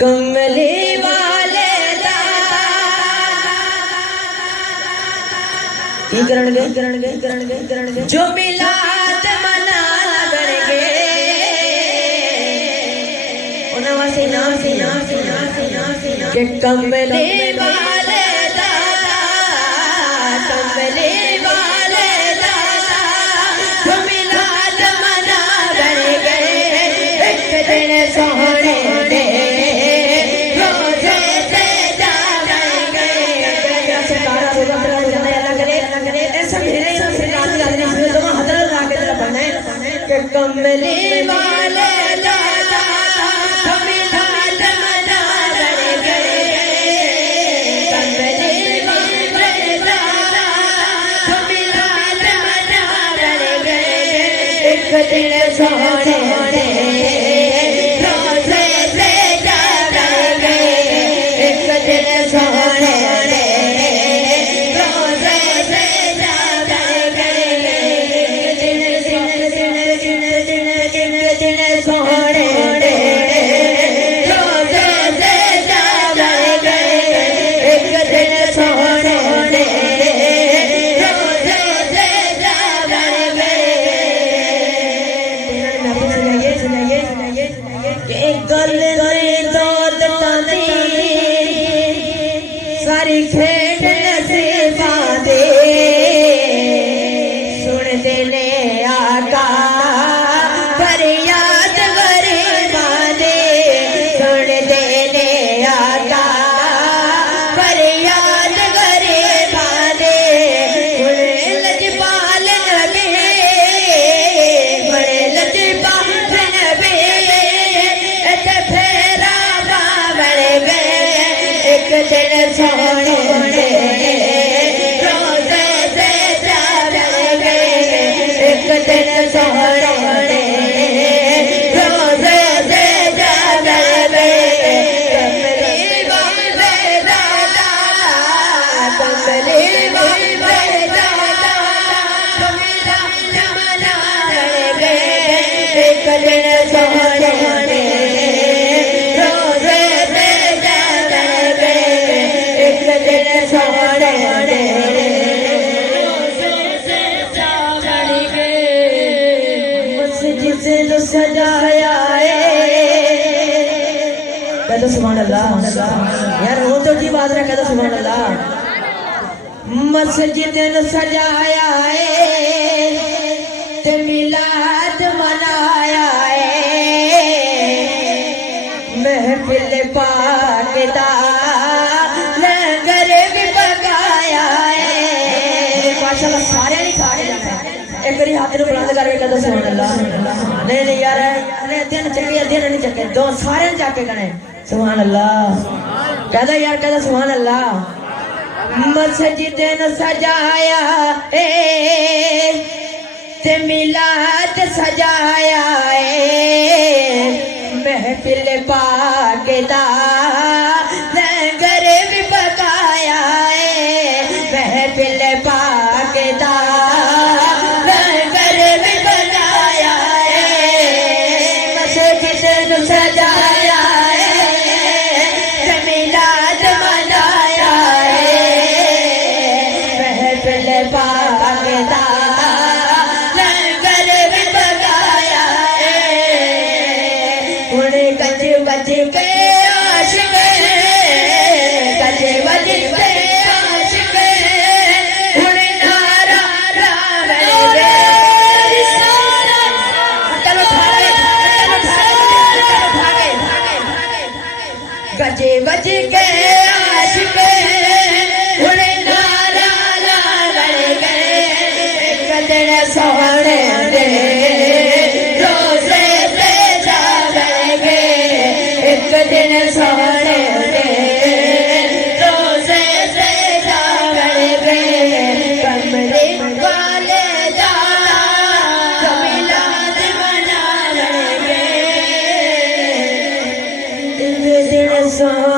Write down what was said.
कमले वाले दा की करणगे जो मिलाद मना गणगे उन्हां वास्ते नाम के कमले वाले दा कमले वाले दा जो मिलाद मना गणगे एक दिन सोहणे दे कमले वाले दादा मिलाद मना गणगे कमले वाले दादा मिलाद मना गणगे एक दिन सोहणे दे रोज़े से जागणगे एक दिन सोहणे दे रोज़े से जागणगे एक दिन सोहणे दे रोज़े से जागणगे एक दिन सोहणे दे रोज़े से जागणगे सुनाइए कि गल करे दौद तांदी सारी खेड नसीबां दे सुनदे ने आका फरियाद गरीबां दे सुनदे ने आका फरियाद गरीबां दे बड़े लजपाल नबी बड़े लजपाल नबी इत्थे फेरा पावण गए एक दिन सोहणे दे रोज़े से जागणगे एक दिन सोहणे दे रोज़े से जागणगे कमले वाले दादा कमले वाले दादा मिलाद मना गणगे एक दिन सोहणे दे रोज़े से जागणगे एक दिन सोहणे दे रोज़े से जागणगे मस्जिद नु सजाया कहते सुभान अल्लाह यार वो तो जी बात कहते सुभान अल्लाह मस्जिद नु सजाया ते मिलाद मनाया महफिल पाक दा लंगर भी पकाया माशाअल्लाह सारे नहीं खाने जाना एक बारी हाथ नु बुलंद करके कहते सुभान अल्लाह नहीं यार दिन नहीं चके दो सारे जाके कहने सुभान अल्लाह कहता यार कहता सुभान अल्लाह मस्जिद न सजाया ते मिलाद सजाया महफिल पाक दा लंगर भी पकाया महफिल पाक दा लंगर भी बनाया मस्जिद न सजाया मिलाद मनाया महफिल पाक दा लंगर भी पकाया हुण गज गज के आशिक गज गज के आशिक हुण नारा लावणगे चलो गज गज के आशिक हुण नारा लावणगे एक दिन सोहणे दे रोज़े से जागणगे एक दिन सोहणे दे रोज़े से जागणगे कमले वाले दादा मिलाद मना गणगे एक दिन सोहणे